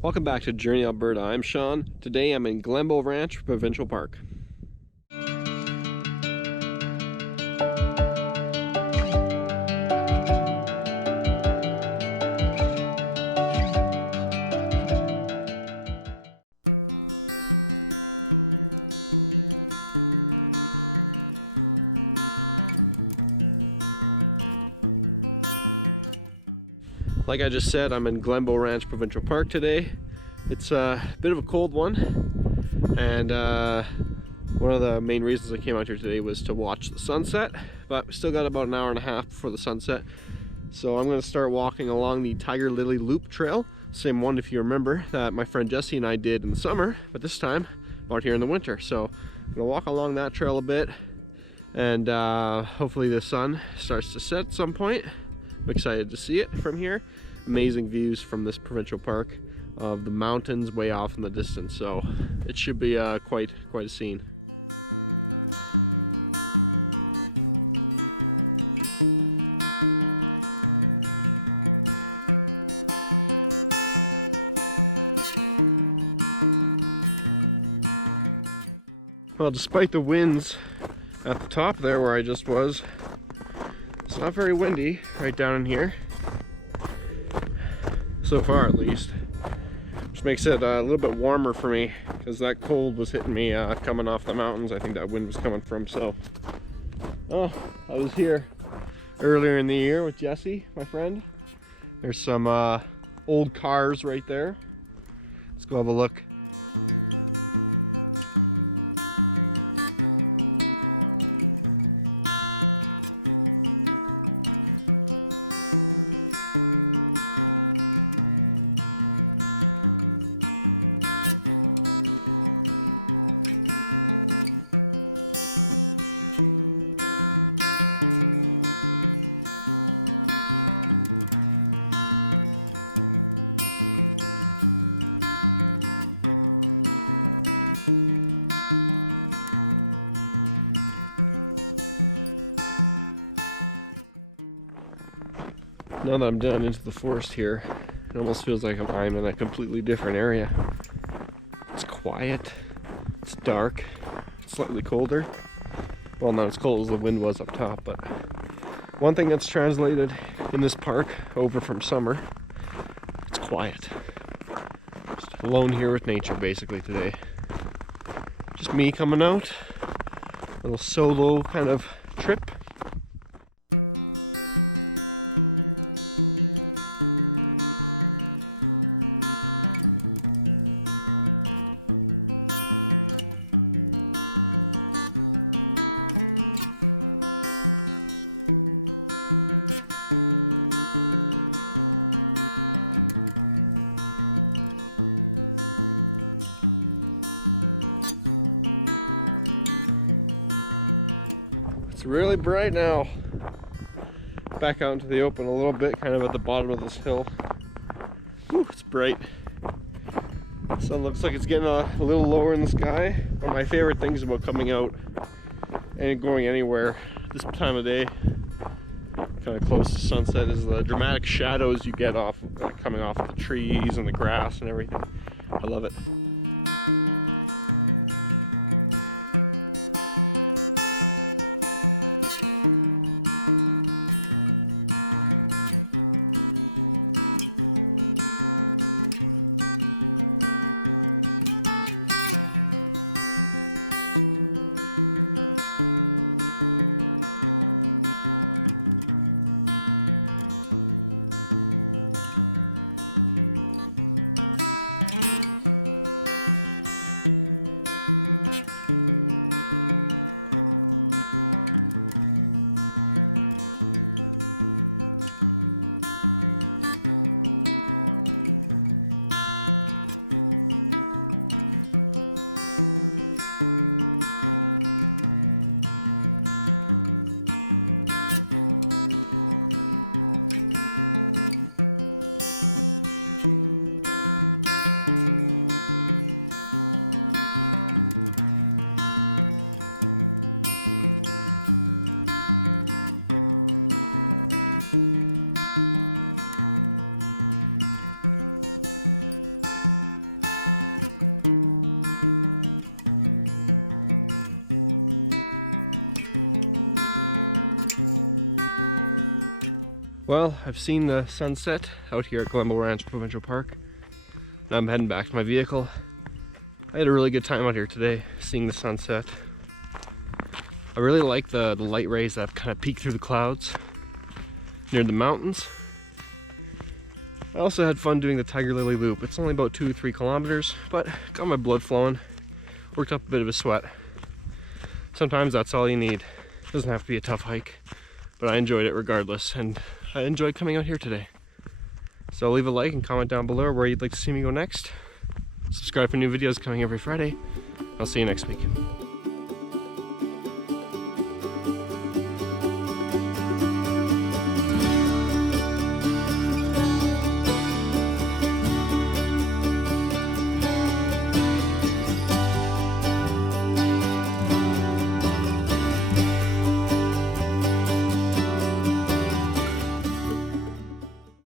Welcome back to Journey Alberta. I'm Sean. Today I'm in Glenbow Ranch Provincial Park. Like I just said, I'm in Glenbow Ranch Provincial Park today. It's a bit of a cold one, and one of the main reasons I came out here today was to watch the sunset, but we still got about an hour and a half before the sunset. So I'm going to start walking along the Tigerlily Loop Trail, same one if you remember that my friend Jesse and I did in the summer, but this time out here in the winter. So I'm going to walk along that trail a bit, and hopefully the sun starts to set at some point. I'm excited to see it from here. Amazing views from this provincial park of the mountains way off in the distance, so it should be quite a scene. Well, despite the winds at the top there where I just was, it's not very windy right down in here, so far at least, which makes it a little bit warmer for me because that cold was hitting me coming off the mountains. I think that wind was coming from. So I was here earlier in the year with Jesse, my friend. There's some old cars right there. Let's go have a look. Now that I'm down into the forest here, it almost feels like I'm in a completely different area. It's quiet, it's dark, it's slightly colder. Well, not as cold as the wind was up top, but one thing that's translated in this park over from summer, it's quiet. Just alone here with nature basically today. Just me coming out, a little solo kind of trip. Really bright now. Back out into the open a little bit, kind of at the bottom of this hill. Whew, it's bright. The sun looks like it's getting a little lower in the sky. One of my favorite things about coming out and going anywhere this time of day, kind of close to sunset, is the dramatic shadows you get off coming off the trees and the grass and everything. I love it. I've seen the sunset out here at Glenbow Ranch Provincial Park. Now I'm heading back to my vehicle. I had a really good time out here today, seeing the sunset. I really like the light rays that have kind of peeked through the clouds near the mountains. I also had fun doing the Tigerlily loop. It's only about 2-3 kilometers, but got my blood flowing, worked up a bit of a sweat. Sometimes that's all you need. It doesn't have to be a tough hike, but I enjoyed it regardless, and I enjoyed coming out here today. So leave a like and comment down below where you'd like to see me go next. Subscribe for new videos coming every Friday. I'll see you next week.